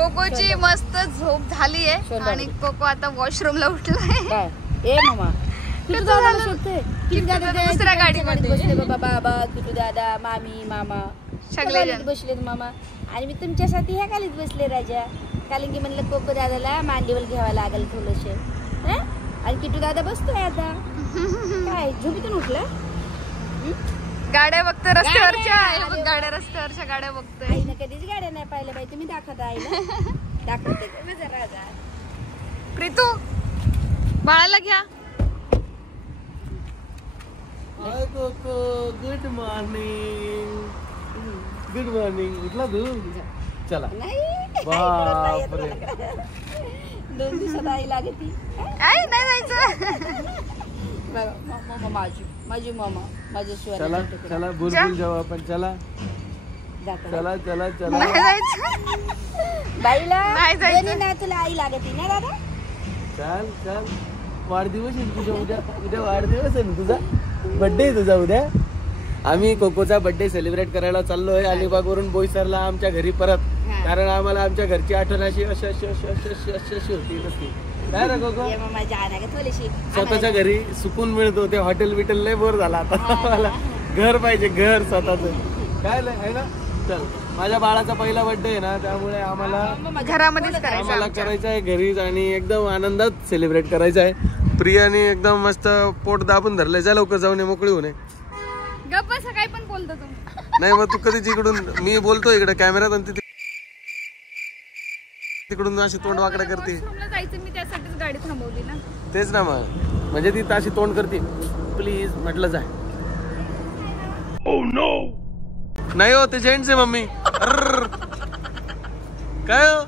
कोकोची मस्त झोप झाली आहे आणि कोको आता वॉशरूमला उठलाय. ए मामा किती दादा शोधते, किती दादा दुसऱ्या गाडीमध्ये बसले. बाबा किती दादा, मामी, मामा सगळे बसलेत मामा. आणि मी तुमच्यासाठी ह्या खालीच बसले राजा. कारण की म्हणलं कोको दादाला मांडीवर घ्यावं लागेल थोडंसे. आणि किटू दादा बसतोय आता. काय झोपीतून उठला? गाड्या बघतोय रस्त्यावरच्या. गाड्या रस्त्यावरच्या गाड्या बघतोय. आईनं कधीच गाड्या नाही पाहिल्या बाई. तुम्ही दाखवता आईला. दाखवते राजा. प्रीतू बाळाला घ्या. हाय कोको, गुड मॉर्निंग. Good morning. उठला तू? चला. बापरे, 2 दिवसात आई लागती. नाही जायचं. माझी मामा माझ्या शिवाय. चला चला बुलबुल जाऊ आपण. चला चला चला चला. नाही जायचं. बाईला नाही जायचं. दोन्ही ना तुला आई लागती ना दादा. चल चल. वाढदिवस आहे तुझा उद्या. उद्या वाढदिवस आहे ना तुझा. बर्थडे आहे तुझा उद्या. आम्ही कोकोचा बर्थडे सेलिब्रेट करायला चाललोय अलिबाग वरून बोईसरला आमच्या घरी परत. कारण आम्हाला आमच्या घरची आठवण अशी अशी होती नसती. काय ना कोको, स्वतःच्या घरी सुकून मिळतो. ते हॉटेल बिटेल लय बोर झाला आता. मला घर पाहिजे, घर स्वतःच. काय आहे ना. चल, माझ्या बाळाचा पहिला बर्थडे आहे ना, त्यामुळे आम्हाला घरामध्येच करायचं आहे घरीच. आणि एकदम आनंदात सेलिब्रेट करायचं आहे. प्रियाने एकदम मस्त पोट दाबून धरलंय. जा लवकर जाऊन मोकळी होणे. गप्पा सकाळी पण बोलतो तुम्ही. नाही मग तू कधीच इकडून मी बोलतो इकडे कॅमेऱ्यात आणि तिकडून अशी तोंड वाकडा करते. जायचं मी त्यासाठीच गाडी थांबवली ना. तेच ना मग. म्हणजे ती अशी तोंड करते. प्लीज म्हटलं जाय. नाही हो, ते जेंट्स आहे मम्मी. काय हो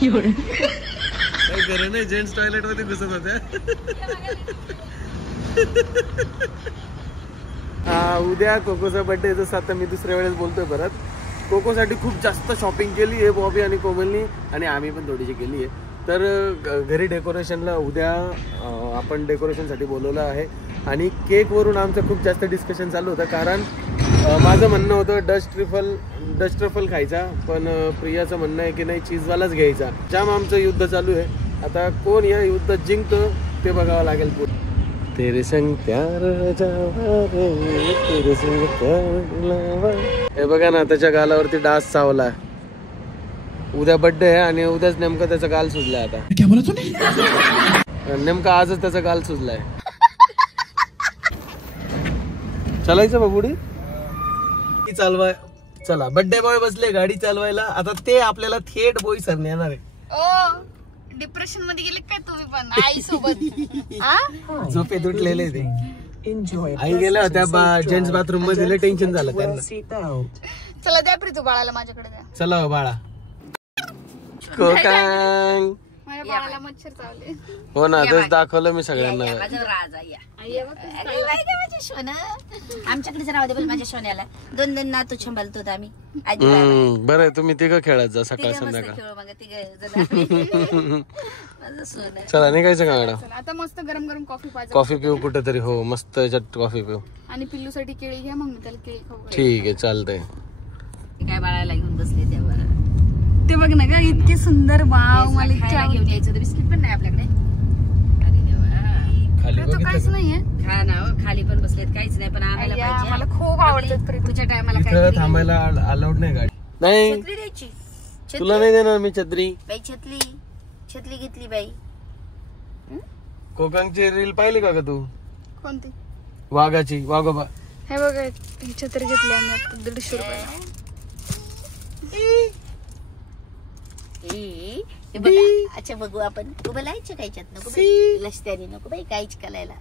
काही खरं नाही. जेंट्स टॉयलेट मध्ये घुसत होत्या. उद्या कोकोचा बर्थडे. जसं आता मी दुसऱ्या वेळेस बोलतोय परत. कोकोसाठी खूप जास्त शॉपिंग केली आहे बॉबी आणि कोमलनी. आणि आम्ही पण थोडीशी केली आहे. तर घरी डेकोरेशनला उद्या आपण डेकोरेशनसाठी बोलवलं आहे. आणि केकवरून आमचं खूप जास्त डिस्कशन चालू होतं. कारण माझं म्हणणं होतं डस्ट ट्रफल खायचा. पण प्रियाचं म्हणणं आहे की नाही चीजवालाच घ्यायचा. जाम आमचं युद्ध चालू आहे. आता कोण या युद्धात जिंकतं ते बघावं लागेल. तेरे संग प्यार तेरे संग प्यार. हे बघा ना, त्याच्या गालावरती डास चावला. उद्या बर्थडे आहे आणि उद्याच नेमकं त्याचा गाल सुजलाय. आता नेमका आजच त्याचा गाल सुजलाय. चालायचं बाबुडी चालवाय. चला, बर्थडे बॉय बसले गाडी चालवायला. आता ते आपल्याला थेट बोईसर नेणार आहे. डिप्रेशन मध्ये गेले काय तुम्ही पण आई सोबत? झोपेत उठलेले ते. आई गेल्या होत्या जेंट्स बाथरूम मध्ये. टेन्शन झालं त्यांना. चला द्या प्रीतू बाळाला माझ्याकडे द्या. चला बाळा. कोकांग. माझ्या बाळाला मच्छर चावले. हो ना, तेच दाखवलं मी सगळ्यांना. आमच्याकडेच राहू दे माझ्या सोन्याला. 2 नातू सांभाळतो आम्ही. बरं, तुम्ही तिघं खेळत जा सकाळ संध्याकाळ. चला निघायचं का मॅडम? आता मस्त गरम गरम कॉफी पाहिजे. कॉफी पिऊ कुठेतरी. हो मस्त याच्यात कॉफी पिऊ. आणि पिल्लूसाठी केळी घ्या. मग मी त्याला केळी खाऊ. ठीक आहे, चालतंय. काय बाळाला घेऊन बसले तेव्हा. ते बघ ना का इतके सुंदर. वाव, मला घेऊन यायचं. बिस्किट पण नाही आपल्याकडे. खाली काहीच नाहीये. खा ना. खाली पण बसलेत. काहीच नाही. पण आणायला पाहिजे. मला खूप आवडतात तुझ्या टायमाला. इथं थांबायला अलाउड नाही गाडी. नाही छत्री द्यायची. तुला नाही देणार मी छत्री. बाई छत्री घेतली बाई. कोकांगची रील पाहिली का तू? कोणती? वाघाची. वाघोबा. हे बघा, ही छत्री घेतली आम्ही आता 150 रुपयाला. अच्छा बघू आपण. बोलायचं कायच्यात नको लष्करी नको बाई काहीच करायला.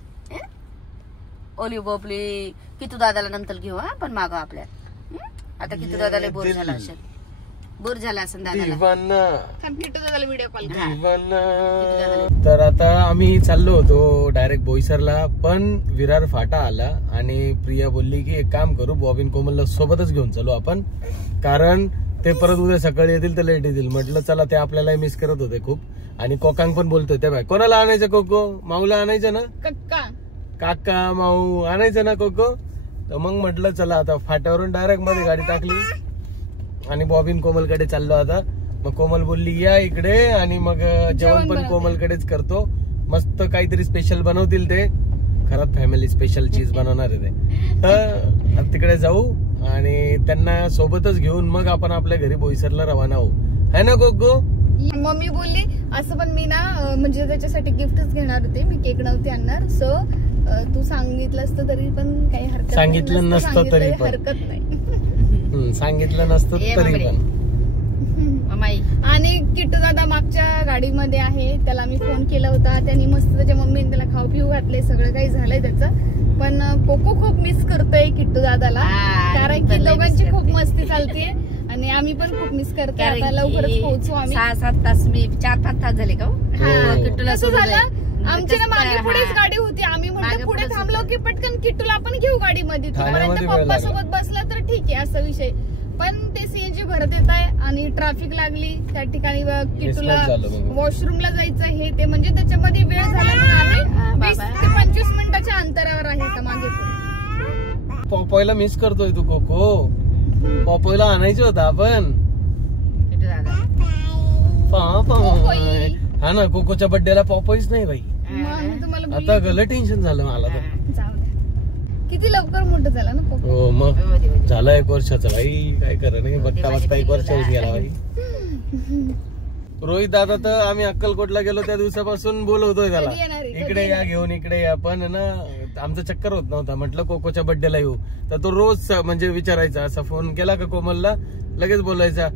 ओली बोपली कितू दादाला नंतर घेऊ. आपण मागव आपल्या. आता कितू दादाला बोर झाला असेल. दादाला. Video call. तर आता आम्ही चाललो होतो डायरेक्ट बोईसरला. पण विरार फाटा आला आणि प्रिया बोलली की एक काम करू, बॉबिन कोमलला सोबतच घेऊन चालू आपण. कारण ते परत उद्या सकाळी येतील तर लेट येतील. म्हटलं चला, ते आपल्याला मिस करत होते खूप. आणि कोकांग पण बोलतोय ते बाय. कोणाला आणायचं कोको? माऊला आणायचं ना? काका माऊ आणायचं ना कोको? तर मग म्हटलं चला आता फाट्यावरून डायरेक्ट मध्ये गाडी टाकली. आणि बॉबीन कोमलकडे चाललो आता. मग कोमल बोलली या इकडे आणि मग जेवण पण कोमलकडेच करतो. मस्त काहीतरी स्पेशल बनवतील ते. खरंच फॅमिली स्पेशल चीज बनवणार आहे ते. तर तिकडे जाऊ आणि त्यांना सोबतच घेऊन मग आपण आपल्या घरी बोईसरला रवाना होऊ. है ना गोगो? मम्मी बोलली असं पण मी ना म्हणजे त्याच्यासाठी गिफ्टच घेणार होते, मी केक नव्हते आणणार. सो तू सांगितलं असतं तरी पण काही हरकत, सांगितलं नसतं तरी पण हरकत नाही. सांगितलं नसतं तरी पण. आणि किट्टू दादा मागच्या गाडीमध्ये आहे, त्याला मी फोन केला होता. त्यांनी मस्त त्याच्या मम्मीने त्याला खाऊ पिऊ घातले, सगळं काही झालंय त्याचं. पण कोको खूप मिस करतोय किट्टू दादाला, कारण की दोघांची खूप मस्ती चालतीये आणि आम्ही पण खूप मिस करतोय. आता लवकरच पोहोचू आम्ही. 6-7 तास, मी 4-5 तास झाले का किट्टूला झालं. आमची ना मागे पुढेच गाडी होती, आम्ही म्हणतो पुढे थांबलो की पटकन किट्टूला आपण घेऊ गाडीमध्ये, तोपर्यंत पप्पा सोबत बसला तर ठीक आहे असा विषय. पण ते सीएनजी भरत येत आहे आणि ट्रॅफिक लागली त्या ठिकाणी. किट्टूला वॉशरूमला जायचं हे ते, म्हणजे त्याच्यामध्ये वेळ झाला. आम्ही 20 ते 25 मिनिटाच्या अंतरावर आहे आता मागे. पॉपॉयला मिस करतोय तू कोको? पॉपॉयला आणायचं होतं आपण. हा ना, कोकोच्या बर्थडेला पॉपॉईच नाही बाई. आता गलं टेन्शन झालं मला तर. किती लवकर मोठं झालं ना कोको. हो मग झालं 1 वर्षाचा भाई. काय करा नाही, बघता बघता 1 वर्ष गेला भाई. रोहित दादा तर आम्ही अक्कलकोटला गेलो त्या दिवसापासून बोलवतोय त्याला, इकडे या घेऊन इकडे या. पण ना आमचं चक्कर होत नव्हता. म्हटलं कोकोच्या बर्थडेला येऊ तर तो रोज म्हणजे विचारायचा, असा फोन केला का कोमलला लगेच बोलायचा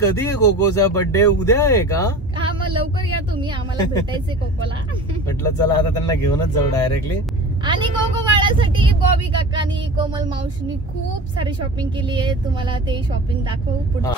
कधी आहे कोकोचा बर्थडे? उद्या आहे का? हा मग लवकर या तुम्ही, आम्हाला भेटायचंय कोकोला. म्हटलं चला आता त्यांना घेऊनच जाऊ डायरेक्टली. आणि कोको बाळासाठी बॉबी काकानी कोमल मावशीनी खूप सारी शॉपिंग केली आहे. तुम्हाला ते शॉपिंग दाखवू पुढे.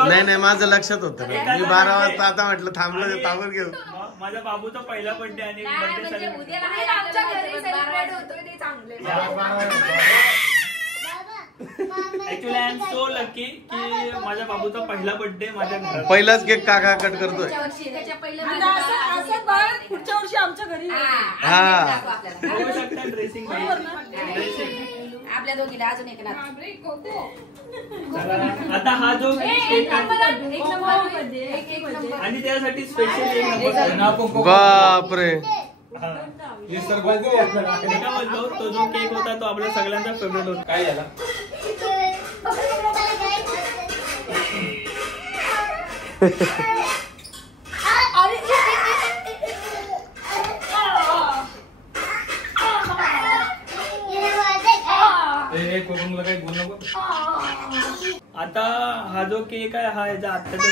नाही नाही, माझं लक्षात होतं. मी 12 वाजता आता म्हटलं थांबलं थांबून घेऊ. माझ्या बाबूचा पहिला बर्थडे आणि actually I am so lucky की माझ्या बाबूचा पहिला बर्थडे माझ्या घरात. पहिलाच केक काका कट करतोय. पुढच्या वर्षी आमच्या घरी ड्रेसिंग आपल्या दोघीला अजून एक आता हा जो आणि त्यासाठी स्पेशल बापरे बोलतो, तो जो केक होता तो आपल्या सगळ्यांचा फेवरेट होता. काय झाला? आता हा जो केक आहे हा याचा आत्ताचा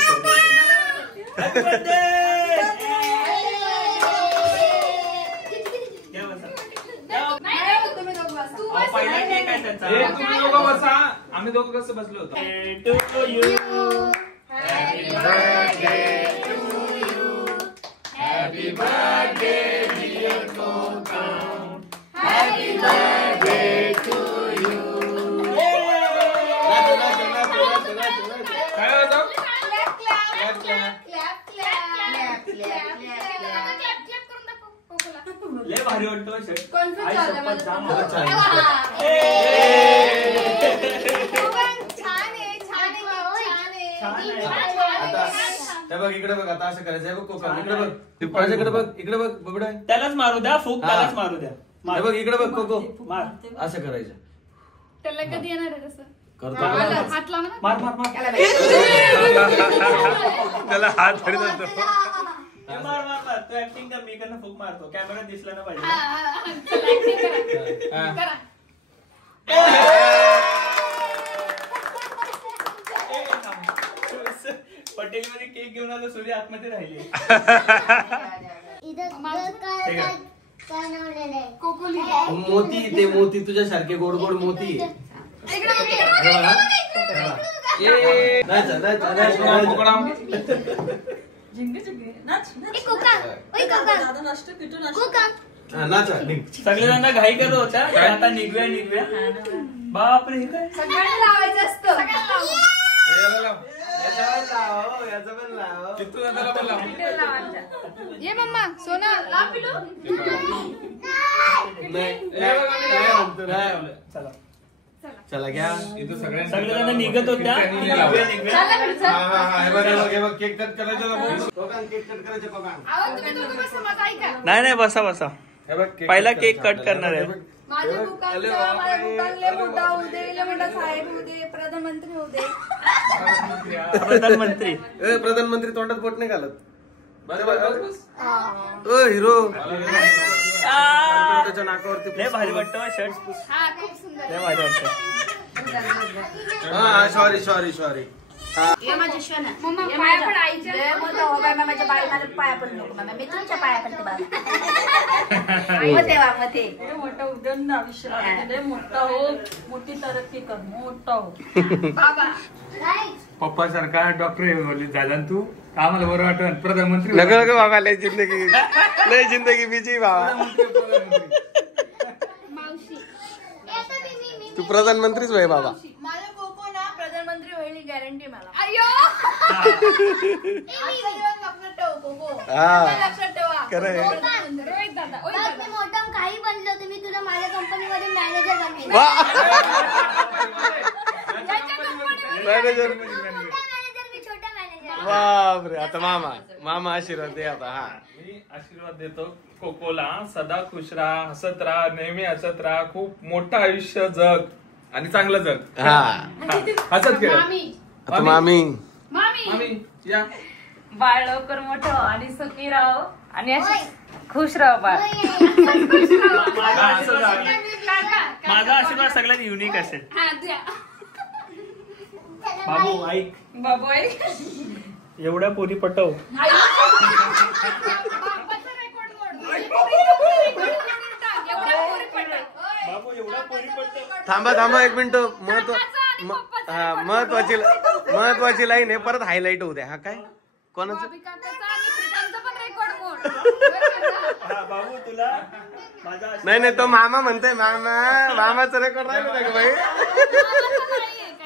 पहिला केक आहे त्याचा. आम्ही दोघं कसं बसलो होतो. Happy birthday dear Coco. Happy birthday to you. काय होतं? लय भारी वाटतो शर्ट. बघ इकडे बघ, आता असं करायचंय बघ कोका. इकडे बघ, पिंपळाच्याकडे बघ, इकडे बघ बबड्या. त्यालाच मारू द्या, फूक त्यालाच मारू द्या. हे बघ इकडे बघ कोको, मार. असं करायचं. त्याला कधी येणार आहे तसं? करतो हात लावा ना. मार मार मार. त्याला हात धरत होतो. मार मार मार. तू ऍक्टिंग कर, मी इकडनं फूक मारतो. कॅमेरा दिसला ना पाहिजे. पटेल मध्ये केक घेऊन आलो, सूर्य आतमध्ये राहिले. मोती, ते मोती तुझ्यासारखे गोड गोड मोती. सगळेजण घाई करत होत्या आता निघूया बापरे हे काय सगळ्यांना लावायचं असतं. ये मम्मा सोना लाव पिलू. चला घ्या. सगळेजण निघत होत्या केक कट करायचं. नाही बसा पहिला केक कट करणार आहे. माझ्या दुकानचा माझ्या दुकानले मोठा होऊ दे, लय मोठा साहेब होऊ दे, प्रधानमंत्री होऊ दे. प्रधानमंत्री तोंडात बोट नाही घालत. हिरो त्याच्या नाकावरती लय भारी वाटतं शर्ट. हा खूप सुंदर. लय भारी वाटतं. सॉरी ये माझ्या शोना. मम्मा पाया पण आईच्या. लय मोठा हो बाई, माझ्या बाई मला पाया पण नको मला, मी तुमच्या पाया पडते बाबा. मते मोठा उद्योग आयुष्यात लय मोठा हो, मोठी तरक्की कर, मोठा हो. बाबा पप्पा सारखा डॉक्टर झाला ना तू, आम्हाला बरं वाटत. प्रधानमंत्री लग बाबा लय जिंदगी बिजी बाबा. मावशी तू प्रधानमंत्रीच भाई बाबा. माझ्या कोको ना प्रधानमंत्री व्हायची गॅरंटी मला. अय्यो लक्षात ठेव कोको, हा लक्षात ठेवा. खरं आहे. रोहित दादा ओय दादा. मी मोठा काही बनलो तर मी तुला माझ्या कंपनीमध्ये मॅनेजर बनवेन. मॅनेजर मोठा मॅनेजर मी छोटा मॅनेजर. बापरे. आता मामा आशीर्वाद दे आता. हा मी आशीर्वाद देतो कोकोला, सदा खुश राहा, हसत राहा, नेहमी हसत राहा, खूप मोठं आयुष्य जग आणि चांगलं जग. हा हसत खेळ. आता मामी या बाळ लवकर मोठं आणि सुखी राहो आणि अशी खुश राहो बाळ. माझा आशीर्वाद सगळ्यात युनिक असेल. हा द्या. बाबू ऐक, बाबू आई एवढ्या पोरी पटव. बापाचा रेकॉर्ड मोड. एवढ्या पोरी पडतात. बाबू एवढ्या पोरी पटव. थांबा 1 मिनिट. महत्वाची लाईन आहे, परत हायलाइट होऊ द्या. हा काय कोणाचं? बाबी काकाचा आणि प्रीतमचा पण रेकॉर्ड मोड. बाबू तुला माझा नाही तो मामा म्हणतोय. मामाचं रेकॉर्ड राहिलं नाही का भाई?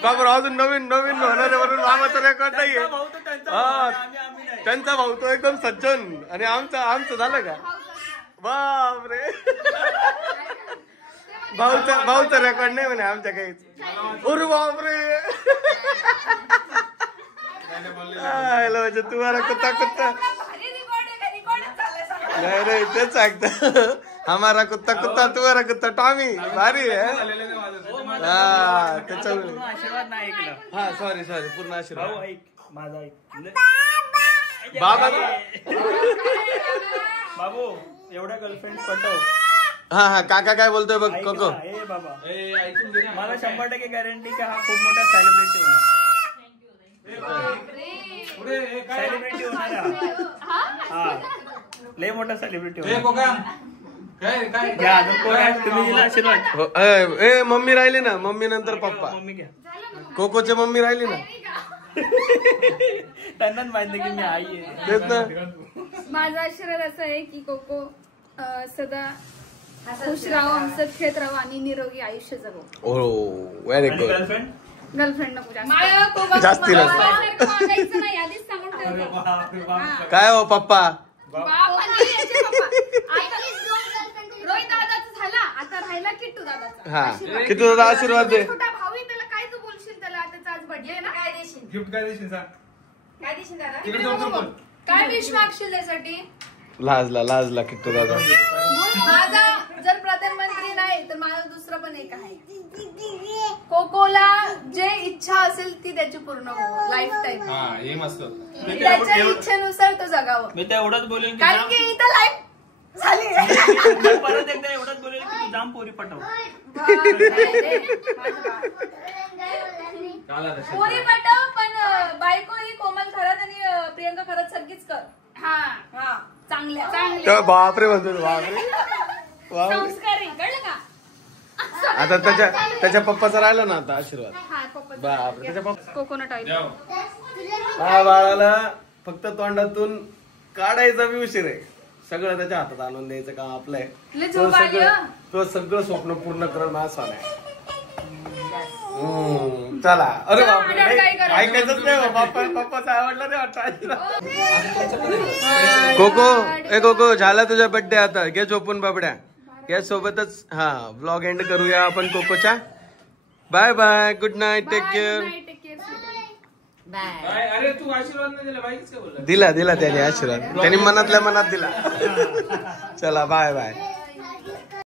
बाबर अजून नवीन होणार म्हणून मामाचा रेकॉर्ड नाहीये. त्यांचा भाऊ तो एकदम सज्जन आणि आमचं झालं का? बापरे. भाऊचा रेकॉर्ड नाही म्हणे आमच्या काहीच. अरे बापरे. तुम्हाला कुत्ता नाही तेच सांगत. हमारा कुत्ता तुम्हारा कुत्ता टॉमी भारी आहे. हा त्याच्यामुळे आशीर्वाद नाही ऐकला. हा सॉरी पूर्ण आशीर्वाद. भाऊ ऐक माझा ऐक. बाबा बाबू एवढ्या गर्लफ्रेंड पटव. हा काका काय बोलतोय बघ कोको. ए बाबा मला 100% गॅरंटी का हा खूप मोठा सेलिब्रिटी होणार. सेलिब्रिटी होणार हा लय मोठा सेलिब्रिटी होणार. घ्या अजून कोण आहे? तुम्ही दिला आशीर्वाद. ए मम्मी राहिली ना. मम्मी नंतर पप्पा. मम्मी घ्या. कोकोची मम्मी राहिली ना. त्यांनाच माहिती की मी आई आहे. तेच ना. माझा आशीर्वाद असा आहे की कोको सदा खुश राहो, हसत खेळत राहो आणि निरोगी आयुष्य जगो. ओ व्हेरी गुड. गर्लफ्रेंड गर्लफ्रेंड नको जास्ती नको. मागायचं नाही आधीच सांगून ठेवते. काय हो पप्पा? बापा नाही याचे पप्पा. आता रोहित दादाचा झाला, आता राहिला किट्टू दादाचा. हा किती दादा आशीर्वाद दे. छोटा भाऊ आहे, त्याला काय तू बोलशील त्याला? त्याचा आज बर्थडे ना. काय देशील? गिफ्ट काय देशील सांग. काय देशील दादा? तिकडे जाऊन बोल. काय विश मागशील त्यासाठी? लाजला किट्टू दादा. माझा जर प्रधानमंत्री नाही तर माझा दुसरा पण एक आहे. कोकोला जे इच्छा असेल ती त्याची पूर्ण हो लाईफ टाईम. हे मस्त. त्याच्या इच्छेनुसार तो जगावं. मी तर एवढंच बोलेन कारण की इथं लाईफ झाली. परत एकदा एवढंच बोलेन की तू जाम पोरी पटव. पोरी पटव पण बायको ही कोमल खरत आणि प्रियंका खरत सारखीच कर. हा चांगल्या चांगली बापरे म्हणतो बापरे. संस्कारी कळलं का? आता त्याच्या पप्पाचा राहिला ना आता आशीर्वाद. बापरे त्याच्या पप्पा कोकोनट ऑइल. हा बाळाला फक्त तोंडातून काढायचा बी उशीर आहे. सगळं त्याच्या हातात आणून द्यायचं काम आपलं आहे. तो सगळं स्वप्न पूर्ण करणं असं नाही. चला. अरे बापरे ऐकायचंच नाही पप्पाचा आवडला नाही वाटतं. कोको झाला तुझा बर्थडे आता घे झोपून बाबड्या. या सोबतच हा व्लॉग एंड करूया आपण कोकोचा. Bye bye good night take care. अरे तू आशीर्वाद नाही दिला बाईच काय बोलला. दिला त्याने आशीर्वाद. त्यांनी मनातल्या मनात दिला. चला बाय बाय.